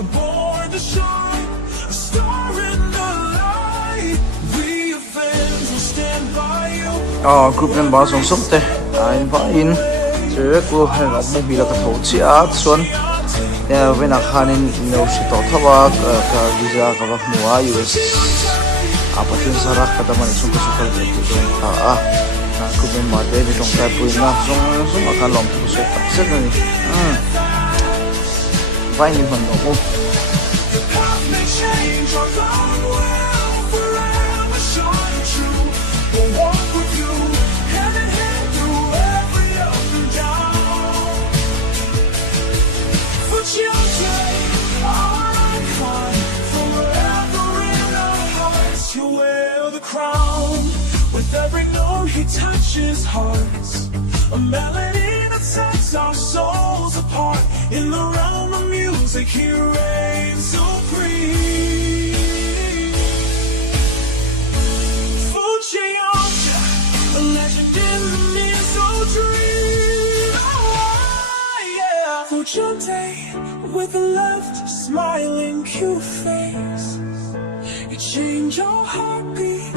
we're born to shine, a star in the light. We are fans will stand by you. group member song sum te in va in che ku hen op mo bila ka tho chi a chuan when a khanin no shi to thawa ka visa ka va mua US a pathin sara ka da man sung ka su kal te tu a group member te bi tong ta pu na sung a kan lom tu se tak se ni vai ni man no mo The path may change, our God will forever shine true. We'll walk with you, hand in hand through every up and down. For children, our icon, forever in our hearts, you wear the crown. With every note he touches hearts, a melody that sets our souls apart. In the realm of music, he reigns supreme. Fujiyama, a legend in the Mizo dream. Oh, yeah. Fujiyama, with a left smiling cute face, you change your heartbeat